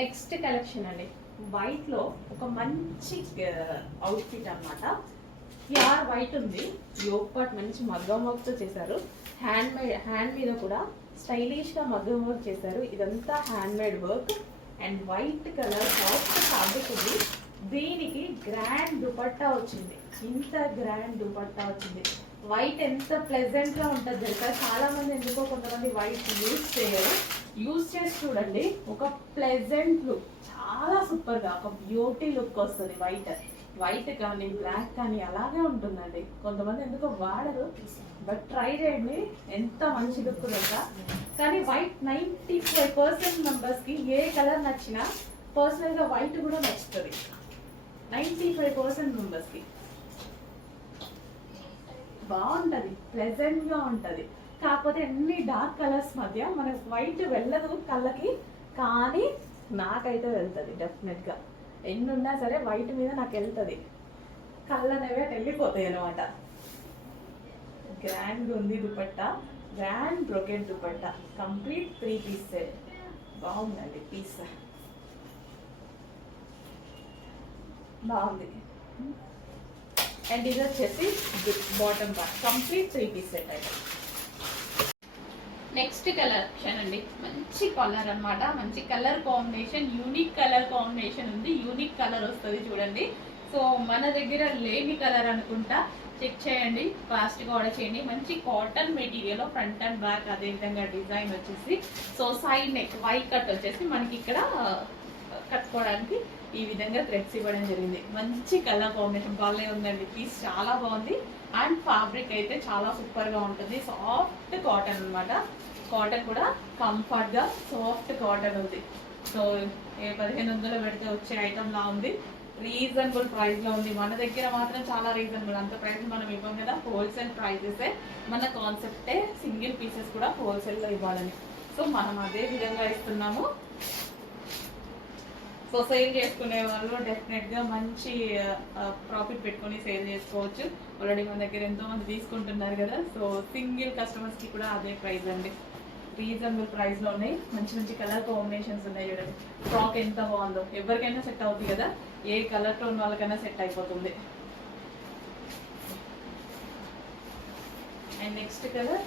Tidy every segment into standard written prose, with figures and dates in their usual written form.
Next collection అండి, white లో ఒక మంచి అవుట్ఫిట్ అన్నమాట. ప్యూర్ వైట్ ఉంది, యోగ్ పార్ట్ మంచి మగ్గం వర్క్ తో చేశారు. హ్యాండ్ మీద కూడా స్టైలిష్ గా మగ్గం వర్క్ చేశారు. ఇదంతా hand made work and white colour soft fabric ఉంది. దీనికి గ్రాండ్ దుపట్టా వచ్చింది. ఇంత గ్రాండ్ దుపట్టా వచ్చింది. వైట్ ఎంత ప్లెజెంట్ గా ఉంటుంది తెలుసా. చాలా మంది ఎందుకో కొంతమంది వైట్ యూజ్ చేయరు. యూజ్ చేసి చూడండి, ఒక ప్లెజెంట్ లుక్, చాలా సూపర్ గా ఒక బ్యూటీ లుక్ వస్తుంది. వైట్ కానీ బ్లాక్ కానీ అలాగే ఉంటుందండి. కొంతమంది ఎందుకో వాడరు, బట్ ట్రై చేయండి, ఎంత మంచి లుక్ తెలుసా. కానీ వైట్ 95% మెంబర్స్ కి ఏ కలర్ నచ్చినా పర్సనల్ గా వైట్ కూడా నచ్చుతుంది. 95% మెంబర్స్ కి బాగుంటది, ప్లెజెంట్ గా ఉంటది. కాకపోతే అన్ని డార్క్ కలర్స్ మధ్య మన వైట్ వెళ్ళదు కళ్ళకి, కానీ నాకైతే వెళ్తుంది డెఫినెట్ గా. ఎన్ని ఉన్నా సరే వైట్ మీద నాకు వెళ్తుంది, కళ్ళు అనేవి వెళ్ళిపోతాయి అనమాట. గ్రాండ్ ఉంది dupatta, grand brocade dupatta, complete 3 piece set. బాగుందండి పీస్, బాగుంది. అండ్ ఇది వచ్చేసి bottom part, complete 3 piece set అయితే. నెక్స్ట్ కలెక్షన్ అండి, మంచి కలర్ అన్నమాట. మంచి colour combination, unique colour combination ఉంది. యూనిక్ కలర్ వస్తుంది చూడండి. సో మన దగ్గర లేని కలర్ అనుకుంటా, చెక్ చేయండి, ఫాస్ట్గా ఆర్డర్ చేయండి. మంచి cotton material, front and back అదే విధంగా డిజైన్ వచ్చేసి. So side neck V cut వచ్చేసి మనకి ఇక్కడ కట్టుకోవడానికి ఈ విధంగా థ్రెడ్స్ ఇవ్వడం జరిగింది. మంచి కలర్ కాంబినేషన్ బాగా ఉందండి. పీస్ చాలా బాగుంది. అండ్ ఫ్యాబ్రిక్ అయితే చాలా సూపర్ గా ఉంటుంది. సాఫ్ట్ కాటన్ అన్నమాట. కాటన్ కూడా కంఫర్ట్ గా సాఫ్ట్ కాటన్ ఉంది. సో 1500 పెడితే వచ్చే ఐటమ్ లా ఉంది. రీజనబుల్ ప్రైస్ లో ఉంది. మన దగ్గర మాత్రం చాలా రీజనబుల్, అంత ప్రైస్ మనం ఇవ్వం కదా. హోల్సేల్ ప్రైజెసే మన కాన్సెప్టే, సింగిల్ పీసెస్ కూడా హోల్సేల్ లో ఇవ్వాలని. సో మనం అదే విధంగా ఇస్తున్నాము. సో సేల్ చేసుకునే వాళ్ళు డెఫినెట్ గా మంచి ప్రాఫిట్ పెట్టుకొని సేల్ చేసుకోవచ్చు. ఆల్రెడీ మన దగ్గర ఎంతో మంది తీసుకుంటున్నారు కదా. సో సింగిల్ కస్టమర్స్ కి కూడా అదే ప్రైస్ అండి. రీజనబుల్ ప్రైస్ లో ఉన్నాయి. మంచి మంచి కలర్ కాంబినేషన్స్ ఉన్నాయి చూడండి. ఫ్రాక్ ఎంత బాగుందో, ఎవరికైనా సెట్ అవుతుంది కదా. ఏ కలర్ టోన్ వాళ్ళకైనా సెట్ అయిపోతుంది. అండ్ నెక్స్ట్ కలర్,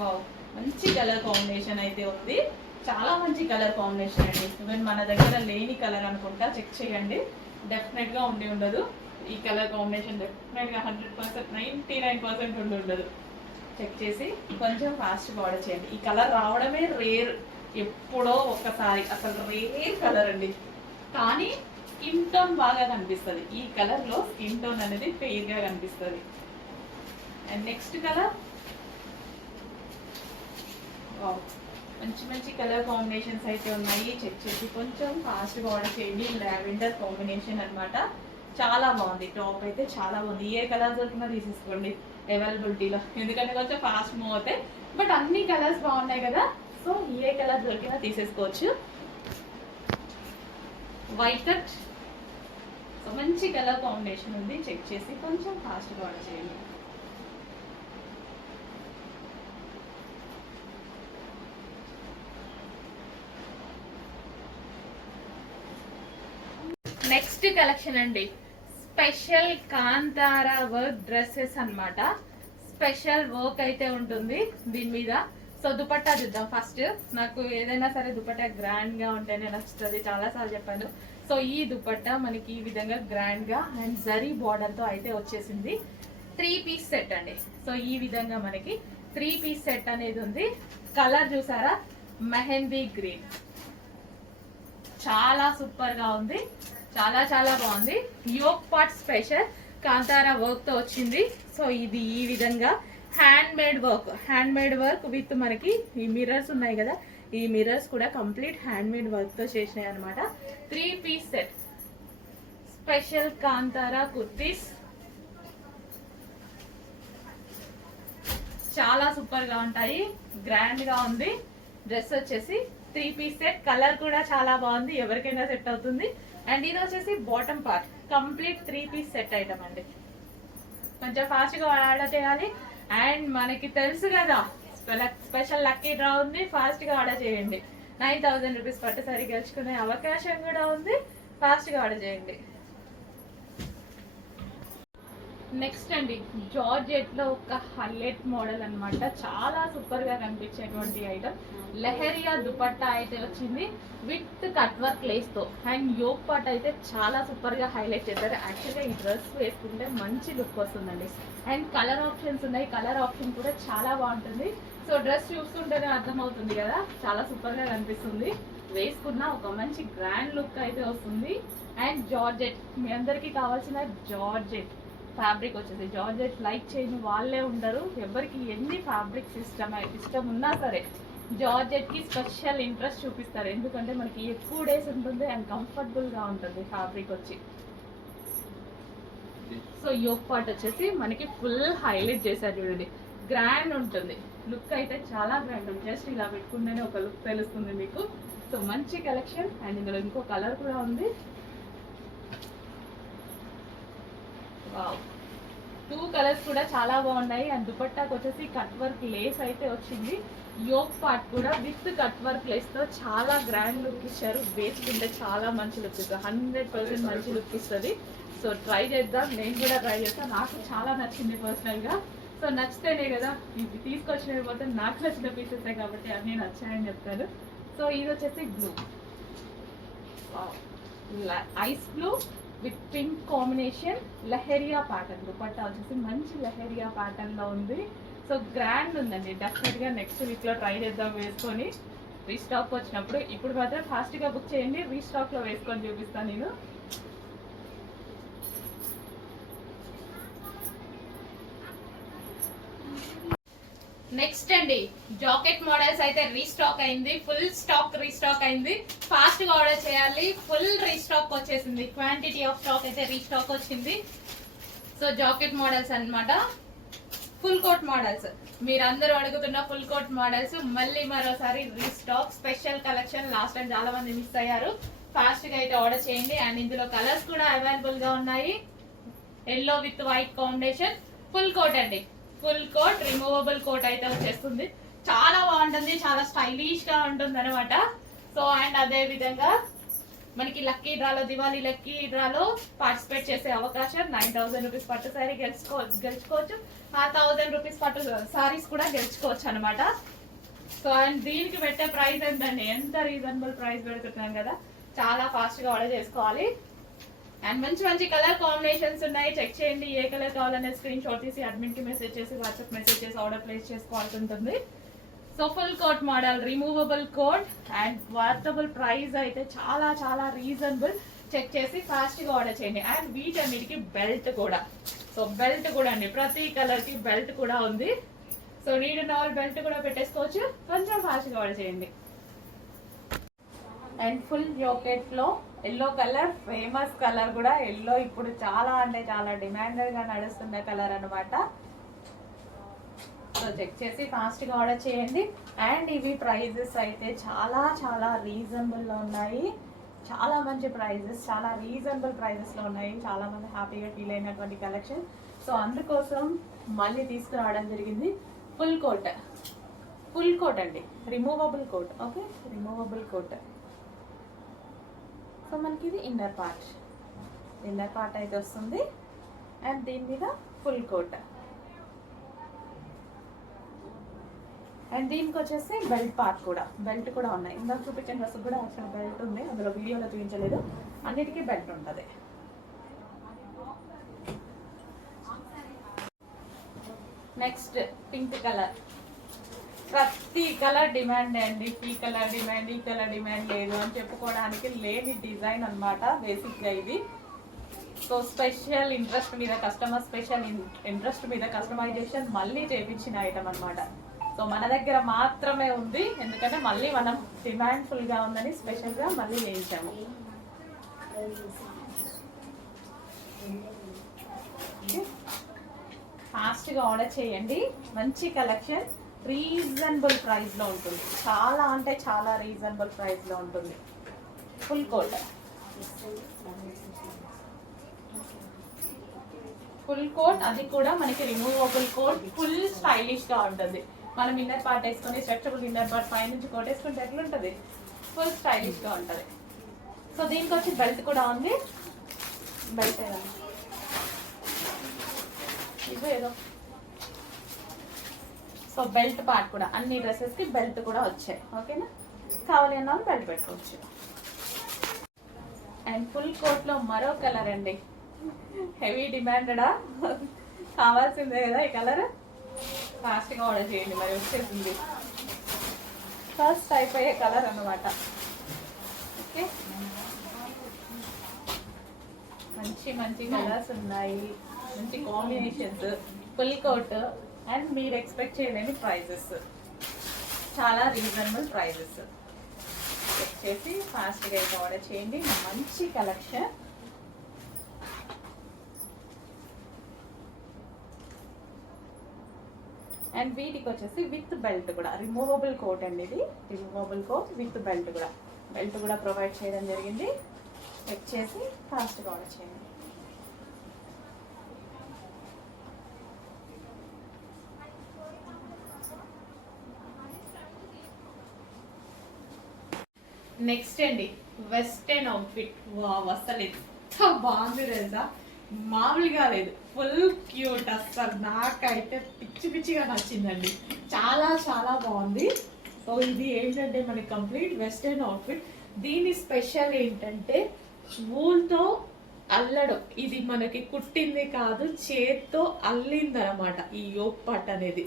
వావ్, మంచి కలర్ కాంబినేషన్ అయితే ఉంది. చాలా మంచి కలర్ కాంబినేషన్ అండి. ఈవెన్ మన దగ్గర లేని కలర్ అనుకుంటా, చెక్ చేయండి, డెఫినెట్ గా ఉండి ఉండదు. ఈ కలర్ కాంబినేషన్ డెఫినెట్ గా 100%, 99% ఉండి ఉండదు. చెక్ చేసి కొంచెం ఫాస్ట్గా ఆర్డర్ చేయండి. ఈ కలర్ రావడమే రేర్, ఎప్పుడో ఒక్కసారి, అసలు రేర్ కలర్ అండి. కానీ స్కిన్ టోన్ బాగా కనిపిస్తుంది. ఈ కలర్ లో స్కిన్ టోన్ అనేది ఫెయిర్ గా కనిపిస్తుంది. అండ్ నెక్స్ట్ కలర్, మంచి మంచి కలర్ కాంబినేషన్స్ అయితే ఉన్నాయి. చెక్ చేసి కొంచెం ఫాస్ట్గా ఆర్డర్ చేయండి. లావెండర్ కాంబినేషన్ అన్నమాట. చాలా బాగుంది. టాప్ అయితే చాలా బాగుంది. ఏ కలర్ దొరికినా తీసేసుకోండి అవైలబిలిటీలో, ఎందుకంటే కొంచెం ఫాస్ట్ మూవ్ అవుతాయి. బట్ అన్ని కలర్స్ బాగున్నాయి కదా. సో ఏ కలర్ దొరికినా తీసేసుకోవచ్చు. వైట్ కట్, సో మంచి కలర్ కాంబినేషన్ ఉంది. చెక్ చేసి కొంచెం ఫాస్ట్గా ఆర్డర్ చేయండి. నెక్స్ట్ కలెక్షన్ అండి, స్పెషల్ కాంతారా వర్క్ డ్రెస్సెస్ అన్నమాట. స్పెషల్ వర్క్ అయితే ఉంటుంది దీని మీద. సో దుపట్టా చూద్దాం ఫస్ట్. నాకు ఏదైనా సరే దుపట్టా గ్రాండ్ గా ఉంటేనే నచ్చుతుంది, చాలా సార్లు చెప్పాను. సో ఈ దుపట్టా మనకి ఈ విధంగా గ్రాండ్ గా అండ్ జరీ బార్డర్ తో అయితే వచ్చేసింది. 3 పీస్ సెట్ అండి. సో ఈ విధంగా మనకి 3 పీస్ సెట్ అనేది ఉంది. కలర్ చూసారా, మెహందీ గ్రీన్, చాలా సూపర్ గా ఉంది. చాలా చాలా బాగుంది. యోక్ పార్ట్ స్పెషల్ కాంతారా వర్క్ తో వచ్చింది. సో ఇది ఈ విధంగా హ్యాండ్ మేడ్ వర్క్ విత్ మనకి ఈ మిర్రర్స్ ఉన్నాయి కదా, ఈ మిర్రర్స్ కూడా కంప్లీట్ హ్యాండ్ మేడ్ వర్క్ తో చేసినాయి అనమాట. 3 పీస్ సెట్ స్పెషల్ కాంతారా కుర్తీస్, చాలా సూపర్ గా ఉంటాయి. గ్రాండ్ గా ఉంది. డ్రెస్ వచ్చేసి 3 పీస్ సెట్. కలర్ కూడా చాలా బాగుంది, ఎవరికైనా సెట్ అవుతుంది. అండ్ ఇది వచ్చేసి bottom part, complete 3 piece set item అండి. కొంచెం ఫాస్ట్ గా ఆర్డర్ చేయాలి. అండ్ మనకి తెలుసు కదా స్పెషల్ లక్కీ డ్రా ఉంది, ఫాస్ట్ గా ఆర్డర్ చేయండి. 9000 రూపీస్ పట్టు సారీ గెలుచుకునే అవకాశం కూడా ఉంది, ఫాస్ట్ గా ఆర్డర్ చేయండి. నెక్స్ట్ అండి, జార్జెట్ లో ఒక హైలైట్ మోడల్ అన్నమాట. చాలా సూపర్ గా కనిపించేటువంటి ఐటమ్. లెహరియా దుపట్టా అయితే వచ్చింది విత్ కట్ వర్క్ లేస్ తో, అండ్ యోక్ పార్ట్ అయితే చాలా సూపర్ గా హైలైట్ చేశారు. యాక్చువల్గా ఈ డ్రెస్ వేసుకుంటే మంచి లుక్ వస్తుందండి. అండ్ కలర్ ఆప్షన్స్ ఉన్నాయి, కలర్ ఆప్షన్ కూడా చాలా బాగుంటుంది. సో డ్రెస్ చూస్తుంటేనే అర్థమవుతుంది కదా, చాలా సూపర్ గా కనిపిస్తుంది. వేసుకున్న ఒక మంచి గ్రాండ్ లుక్ అయితే వస్తుంది. అండ్ జార్జెట్, మీ అందరికీ కావాల్సిన జార్జెట్ ఫ్యాబ్రిక్ వచ్చేసి జార్జెట్ లైక్ చేయని వాళ్ళే ఉండరు. ఎవరికి ఎన్ని ఫ్యాబ్రిక్స్ ఇష్టం ఉన్నా సరే జార్జెట్ కి స్పెషల్ ఇంట్రెస్ట్ చూపిస్తారు. ఎందుకంటే మనకి ఎక్కువ డేస్ ఉంటుంది అండ్ కంఫర్టబుల్ గా ఉంటుంది ఫ్యాబ్రిక్ వచ్చి. సో యోక్ పార్ట్ వచ్చేసి మనకి ఫుల్ హైలైట్ చేశారు చూడండి, గ్రాండ్ ఉంటుంది. లుక్ అయితే చాలా గ్రాండ్ ఉంది. జస్ట్ ఇలా పెట్టుకుంటేనే ఒక లుక్ తెలుస్తుంది మీకు. సో మంచి కలెక్షన్. అండ్ ఇందులో ఇంకో కలర్ కూడా ఉంది. వావ్, 2 కలర్స్ కూడా చాలా బాగున్నాయి. అండ్ దుపట్టాకు వచ్చేసి కట్ వర్క్ లేస్ అయితే వచ్చింది. యోక్ పార్ట్ కూడా విత్ కట్ వర్క్ లేస్ తో చాలా గ్రాండ్ లుక్ ఇచ్చారు. వేసుకుంటే చాలా మంచి లుక్ ఇస్తుంది, 100% మంచి లుక్ ఇస్తుంది. సో ట్రై చేద్దాం, నేను కూడా ట్రై చేస్తాను. నాకు చాలా నచ్చింది పర్సనల్ గా. సో నచ్చితేనే కదా ఇది తీసుకొచ్చినవి, పోతే నాకు నచ్చిన పీసెస్ కాబట్టి అన్నీ నచ్చాయని చెప్తాను. సో ఇది వచ్చేసి blue, ice blue with pink combination, leheriya pattern. Dupatta వచ్చేసి మంచి లెహరియా ప్యాటర్న్ లో ఉంది. సో గ్రాండ్ ఉందండి. డెఫినెట్ గా నెక్స్ట్ వీక్ లో ట్రై చేద్దాం వేసుకొని, రీస్టాక్ వచ్చినప్పుడు. ఇప్పుడు మాత్రం ఫాస్ట్ గా బుక్ చేయండి, రీస్టాక్ లో వేసుకొని చూపిస్తాను నేను. నెక్స్ట్ అండి, జాకెట్ మోడల్స్ అయితే రీస్టాక్ అయింది, ఫుల్ స్టాక్ రీస్టాక్ అయింది. ఫాస్ట్ గా ఆర్డర్ చేయాలి, ఫుల్ రీస్టాక్ వచ్చేసింది. క్వాంటిటీ ఆఫ్ స్టాక్ అయితే రీస్టాక్ వచ్చింది. సో జాకెట్ మోడల్స్ అన్నమాట, ఫుల్ కోట్ మోడల్స్. మీరందరూ అడుగుతున్న ఫుల్ కోట్ మోడల్స్ మళ్ళీ మరోసారి restock. Special collection, last time చాలా మంది మిస్ అయ్యారు. ఫాస్ట్ గా అయితే ఆర్డర్ చేయండి. అండ్ ఇందులో కలర్స్ కూడా అవైలబుల్ గా ఉన్నాయి. Yellow with white combination, full coat అండి. ఫుల్ కోట్, రిమూవబుల్ కోట్ అయితే వచ్చేస్తుంది. చాలా బాగుంటుంది, చాలా స్టైలిష్ గా ఉంటుంది అనమాట. సో అండ్ అదే విధంగా మనకి లక్కీ డ్రాలో, దివాళీ లక్కీ డ్రాలో పార్టిసిపేట్ చేసే అవకాశం. 9000 రూపీస్ పట్టు సారీ గెలుచుకోవచ్చు. 1000 రూపీస్ పట్టు సారీస్ కూడా గెలుచుకోవచ్చు అనమాట. సో అండ్ దీనికి పెట్టే ప్రైస్ ఎంతండి, ఎంత రీజనబుల్ ప్రైస్ పెడుతున్నాం కదా, చాలా ఫాస్ట్ గా ఆర్డర్ చేసుకోవాలి. అండ్ మంచి మంచి కలర్ కాంబినేషన్స్ ఉన్నాయి, చెక్ చేయండి. ఏ కలర్ కావాలనే స్క్రీన్ షాట్ తీసి అడ్మిన్ కి మెసేజ్ చేసి, వాట్సాప్ మెసేజ్ చేసి ఆర్డర్ ప్లేస్ చేసుకోవాల్సి ఉంటుంది. So full coat model, removable coat and వాటబుల్ ప్రైస్ అయితే చాలా చాలా రీజనబుల్. చెక్ చేసి ఫాస్ట్ గా ఆర్డర్ చేయండి. అండ్ వీటన్నిటికి బెల్ట్ కూడా. సో బెల్ట్ కూడా అండి, ప్రతి కలర్ కి బెల్ట్ కూడా ఉంది. సో నీడ్ నాల్ బెల్ట్ కూడా పెట్టేసుకోవచ్చు. కొంచెం ఫాస్ట్ గా ఆర్డర్ చేయండి. అండ్ ఫుల్ జాకెట్ లో ఎల్లో కలర్, ఫేమస్ కలర్ కూడా. ఎల్లో ఇప్పుడు చాలా అంటే చాలా డిమాండెడ్ గా నడుస్తున్న కలర్ అనమాట. సో చెక్ చేసి ఫాస్ట్ గా ఆర్డర్ చేయండి. అండ్ ఇవి ప్రైజెస్ అయితే చాలా చాలా రీజనబుల్ లో ఉన్నాయి. చాలా మంచి ప్రైజెస్, చాలా రీజనబుల్ ప్రైజెస్ లో ఉన్నాయి. చాలా మంది హ్యాపీగా ఫీల్ అయినటువంటి కలెక్షన్. సో అందుకోసం మళ్ళీ తీసుకురావడం జరిగింది. ఫుల్ కోట్, ఫుల్ కోట్ అండి, removable coat. Okay, removable coat. So మనకి ఇది ఇన్నర్ పార్ట్ అయితే వస్తుంది. అండ్ దీని మీద ఫుల్ కోట్. అండ్ దీనికి వచ్చేసి బెల్ట్ పార్ట్ కూడా, బెల్ట్ కూడా ఉన్నాయి. ఇందాక చూపించిన డ్రెస్ కూడా అక్కడ బెల్ట్ ఉంది, అందులో వీడియోలో చూపించలేదు. అన్నిటికీ బెల్ట్ ఉంటుంది. Next pink colour. ప్రతి కలర్ డిమాండ్ అండి. ఈ కలర్ డిమాండ్, ఈ కలర్ డిమాండ్ లేదు అని చెప్పుకోవడానికి లేని డిజైన్ అనమాట బేసిక్గా ఇది. సో స్పెషల్ ఇంట్రెస్ట్ మీద కస్టమర్, స్పెషల్ ఇంట్రెస్ట్ మీద కస్టమైజేషన్ మళ్ళీ చేయించిన ఐటమ్ అనమాట. సో మన దగ్గర మాత్రమే ఉంది, ఎందుకంటే మళ్ళీ మనం డిమాండ్ఫుల్ గా ఉందని స్పెషల్ గా మళ్ళీ చేయించాము. ఫాస్ట్ గా ఆర్డర్ చేయండి. మంచి కలెక్షన్, రీజనబుల్ ప్రైస్ లో ఉంటుంది. చాలా అంటే చాలా రీజనబుల్ ప్రైస్ లో ఉంటుంది. ఫుల్ కోట్, ఫుల్ కోట్, అది కూడా మనకి రిమూవబుల్ కోట్. ఫుల్ స్టైలిష్ గా ఉంటుంది. మనం ఇన్నర్ పార్ట్ వేసుకొని స్ట్రెచబుల్ ఇన్నర్ పార్ట్ పై నుంచి కొట్టేసుకుంటే ఎట్లుంటుంది, ఫుల్ స్టైలిష్గా ఉంటుంది. సో దీనికి వచ్చి బెల్ట్ కూడా ఉంది. బెల్ట్ ఏదో సో బెల్ట్ పార్ట్ కూడా అన్ని డ్రెస్సెస్కి బెల్ట్ కూడా వచ్చాయి. ఓకేనా, కావాలి అన్న బెల్ట్ పెట్టుకోవచ్చు. అండ్ ఫుల్ కోట్లో మరో కలర్ అండి, హెవీ డిమాండెడా, కావాల్సిందే కదా ఈ కలర్. ఫాస్ట్గా ఆర్డర్ చేయండి, మరి వచ్చేసింది. ఫస్ట్ అయిపోయే కలర్ అన్నమాట. ఓకే, మంచి మంచి కలర్స్ ఉన్నాయి, మంచి కాంబినేషన్స్, ఫుల్ కోట్. అండ్ మీరు ఎక్స్పెక్ట్ చేయలేని ప్రైజెస్, చాలా రీజనబుల్ ప్రైజెస్. చెక్ చేసి ఫాస్ట్గా అయితే ఆర్డర్ చేయండి. మంచి కలెక్షన్. అండ్ వీటికి వచ్చేసి విత్ బెల్ట్ కూడా, రిమూవబుల్ కోట్ అండి ఇది, రిమూవబుల్ కోట్ విత్ బెల్ట్ కూడా, బెల్ట్ కూడా ప్రొవైడ్ చేయడం జరిగింది. చెక్ చేసి ఫాస్ట్గా ఆర్డర్ చేయండి. నెక్స్ట్ అండి వెస్టర్న్ అవుట్ఫిట్. వావ్, అసలు ఎంత బాగుంది తెలుసా, మామూలుగా లేదు, ఫుల్ క్యూట్. అసలు నాకైతే పిచ్చి పిచ్చిగా నచ్చిందండి, చాలా చాలా బాగుంది. సో ఇది ఏంటంటే మనకి కంప్లీట్ వెస్టర్న్ అవుట్ఫిట్. దీని స్పెషల్ ఏంటంటే వూల్తో అల్లడం, ఇది మనకి కుట్టింది కాదు, చేత్తో అల్లింది అనమాట ఈ యోక్ పార్ట్ అనేది.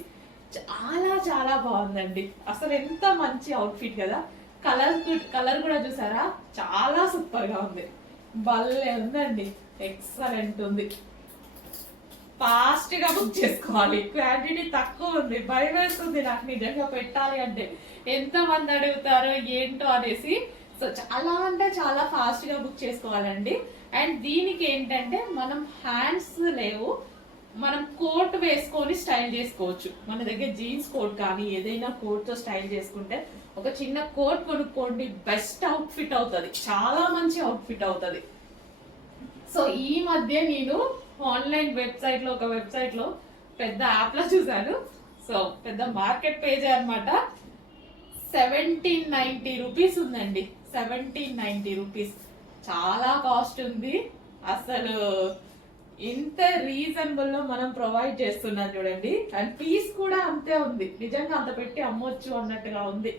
చాలా చాలా బాగుందండి, అసలు ఎంత మంచి అవుట్ఫిట్ కదా. కలర్ కూడా చూసారా, చాలా సూపర్ గా ఉంది, భలే ఉందండి, ఎక్సలెంట్ ఉంది. ఫాస్ట్ గా బుక్ చేసుకోవాలి, క్వాంటిటీ తక్కువ ఉంది, భయం వేస్తుంది నాకు నిజంగా పెట్టాలి అంటే, ఎంత మంది అడుగుతారో ఏంటో అనేసి. సో చాలా అంటే చాలా ఫాస్ట్ గా బుక్ చేసుకోవాలండి. అండ్ దీనికి ఏంటంటే మనం హ్యాండ్స్ లేవు, మనం కోట్ వేసుకొని స్టైల్ చేసుకోవచ్చు. మన దగ్గర జీన్స్ కోట్ కానీ ఏదైనా కోట్ తో స్టైల్ చేసుకుంటే, ఒక చిన్న కోట్ కొనుక్కోండి, బెస్ట్ అవుట్ఫిట్ అవుతుంది, చాలా మంచి అవుట్ఫిట్ అవుతుంది. సో ఈ మధ్య నేను ఆన్లైన్ వెబ్సైట్ లో, ఒక వెబ్సైట్ లో పెద్ద యాప్ లో చూసాను. సో పెద్ద మార్కెట్ పేజ్ అనమాట, 1790 రూపీస్ ఉందండి, 1790 రూపీస్, చాలా కాస్ట్ ఉంది. అసలు ఇంత రీజనబుల్ లో మనం ప్రొవైడ్ చేస్తున్నాం చూడండి. అండ్ పీస్ కూడా అంతే ఉంది, నిజంగా అంత పెట్టి అమ్మొచ్చు అన్నట్టుగా ఉంది.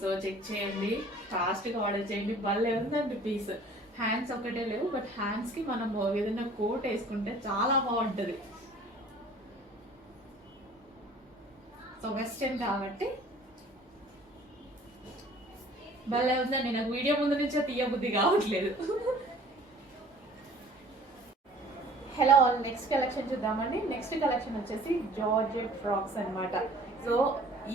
సో చెక్ చేయండి, ఫాస్ట్ గా ఆర్డర్ చేయండి, భలే ఉందండి పీస్. హ్యాండ్స్ ఒకటే లేవు, బట్ హ్యాండ్స్ కి మనం ఏదైనా కోట్ వేసుకుంటే చాలా బాగుంటది. సో వెస్టర్న్ కాబట్టి భలే ఉందండి, నాకు వీడియో ముందు నుంచే తీయబుద్ధి కావట్లేదు. హలో ఆల్, నెక్స్ట్ కలెక్షన్ చూద్దామండి. నెక్స్ట్ కలెక్షన్ వచ్చేసి జార్జెట్ ఫ్రాక్స్ అనమాట. సో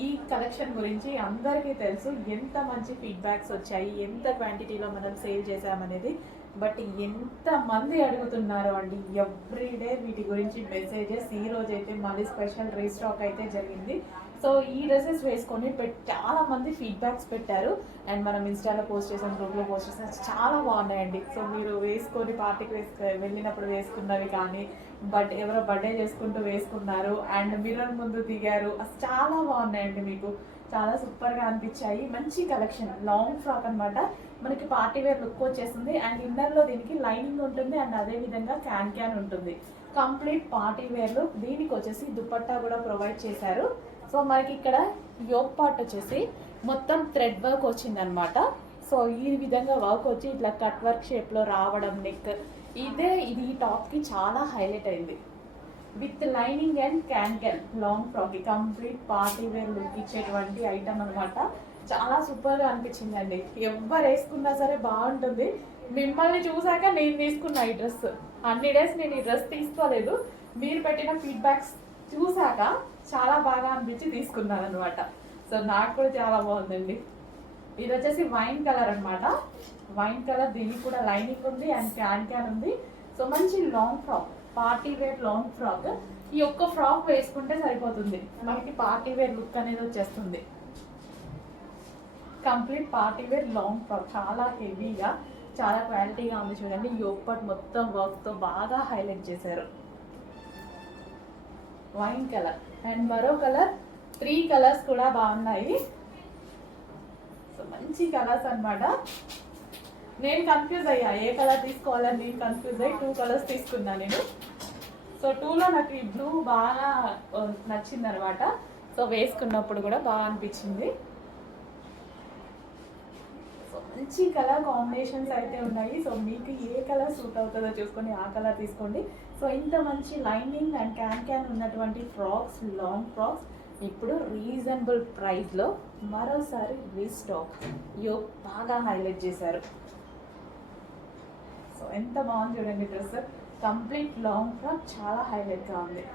ఈ కలెక్షన్ గురించి అందరికీ తెలుసు, ఎంత మంచి ఫీడ్బ్యాక్స్ వచ్చాయి, ఎంత క్వాంటిటీలో మనం సేల్ చేసామనేది. బట్ ఎంత మంది అడుగుతున్నారో అండి, ఎవ్రీడే వీటి గురించి మెసేజెస్. ఈ రోజు అయితే మళ్ళీ స్పెషల్ రీస్టాక్ అయితే జరిగింది. సో ఈ డ్రెస్సెస్ వేసుకొని చాలా మంది ఫీడ్బ్యాక్స్ పెట్టారు. అండ్ మనం ఇన్స్టాలో పోస్ట్ చేసాం, గ్రూప్లో పోస్ట్ చేసాం, చాలా బాగున్నాయండి. సో మీరు వేసుకొని పార్టీకి వెళ్ళినప్పుడు వేసుకున్నవి కానీ, బట్ ఎవరో బర్త్డే చేసుకుంటూ వేసుకున్నారు, అండ్ మిర్రర్ ముందు దిగారు, అసలు చాలా బాగున్నాయండి, మీకు చాలా సూపర్గా అనిపించాయి. మంచి కలెక్షన్, లాంగ్ ఫ్రాక్ అనమాట, మనకి పార్టీ వేర్ లుక్ వచ్చేస్తుంది. అండ్ ఇన్నర్లో దీనికి లైనింగ్ ఉంటుంది, అండ్ అదే విధంగా క్యాన్ ఉంటుంది, కంప్లీట్ పార్టీ వేర్ లుక్. దీనికి వచ్చేసి దుపట్టా కూడా ప్రొవైడ్ చేశారు. సో మనకి ఇక్కడ యోక్ పార్ట్ వచ్చేసి మొత్తం థ్రెడ్ వర్క్ వచ్చింది అనమాట. సో ఈ విధంగా వర్క్ వచ్చి ఇట్లా కట్ వర్క్ షేప్లో రావడం, నెక్ ఇది ఈ టాప్కి చాలా హైలైట్ అయింది. With lining and can long frock, complete party wear look ఇచ్చేటువంటి ఐటమ్ అనమాట. చాలా సూపర్గా అనిపించిందండి, ఎవరు వేసుకున్నా సరే బాగుంటుంది. మిమ్మల్ని చూసాక నేను తీసుకున్నా ఈ డ్రెస్, అన్ని డేస్ నేను ఈ డ్రెస్ తీసుకోలేదు, మీరు పెట్టిన ఫీడ్బ్యాక్స్ చూసాక చాలా బాగా అనిపించి తీసుకున్నాను అనమాట. సో నాకు కూడా చాలా బాగుందండి. ఇది వచ్చేసి వైన్ కలర్ అనమాట, వైన్ కలర్, దీనికి కూడా లైనింగ్ ఉంది అండ్ క్యాన్ ఉంది. సో మంచి long frock, party wear long frock. ఈ ఒక్క ఫ్రాక్ వేసుకుంటే సరిపోతుంది, మనకి పార్టీ వేర్ లుక్ అనేది వచ్చేస్తుంది. Complete party wear long frock, చాలా హెవీగా, చాలా క్వాలిటీగా ఉంది చూడండి. యోక్ పార్ట్ మొత్తం వర్క్తో బాగా హైలైట్ చేశారు. వైన్ కలర్ అండ్ మరో కలర్ 3 కలర్స్ కూడా బాగున్నాయి. సో మంచి కలర్స్ అన్నమాట. నేను కన్ఫ్యూజ్ అయ్యా ఏ కలర్ తీసుకోవాలని, నేను కన్ఫ్యూజ్ అయ్యి 2 కలర్స్ తీసుకున్నా నేను. సో 2లో నాకు ఈ బ్లూ బాగా నచ్చింది అనమాట. సో వేసుకున్నప్పుడు కూడా బాగా అనిపించింది. సో మంచి కలర్ కాంబినేషన్స్ అయితే ఉన్నాయి. సో మీకు ఏ కలర్ సూట్ అవుతుందో చూసుకొని ఆ కలర్ తీసుకోండి. సో ఇంత మంచి లైనింగ్ అండ్ క్యాన్ ఉన్నటువంటి ఫ్రాక్స్, లాంగ్ ఫ్రాక్స్ ఇప్పుడు రీజనబుల్ ప్రైస్లో మరోసారి రీస్టాక్ బాగా హైలైట్ చేశారు. సో ఎంత బాగుంది చూడండి డ్రెస్. కంప్లీట్ లాంగ్ ఫ్రాక్ చాలా హైలైట్గా ఉంది.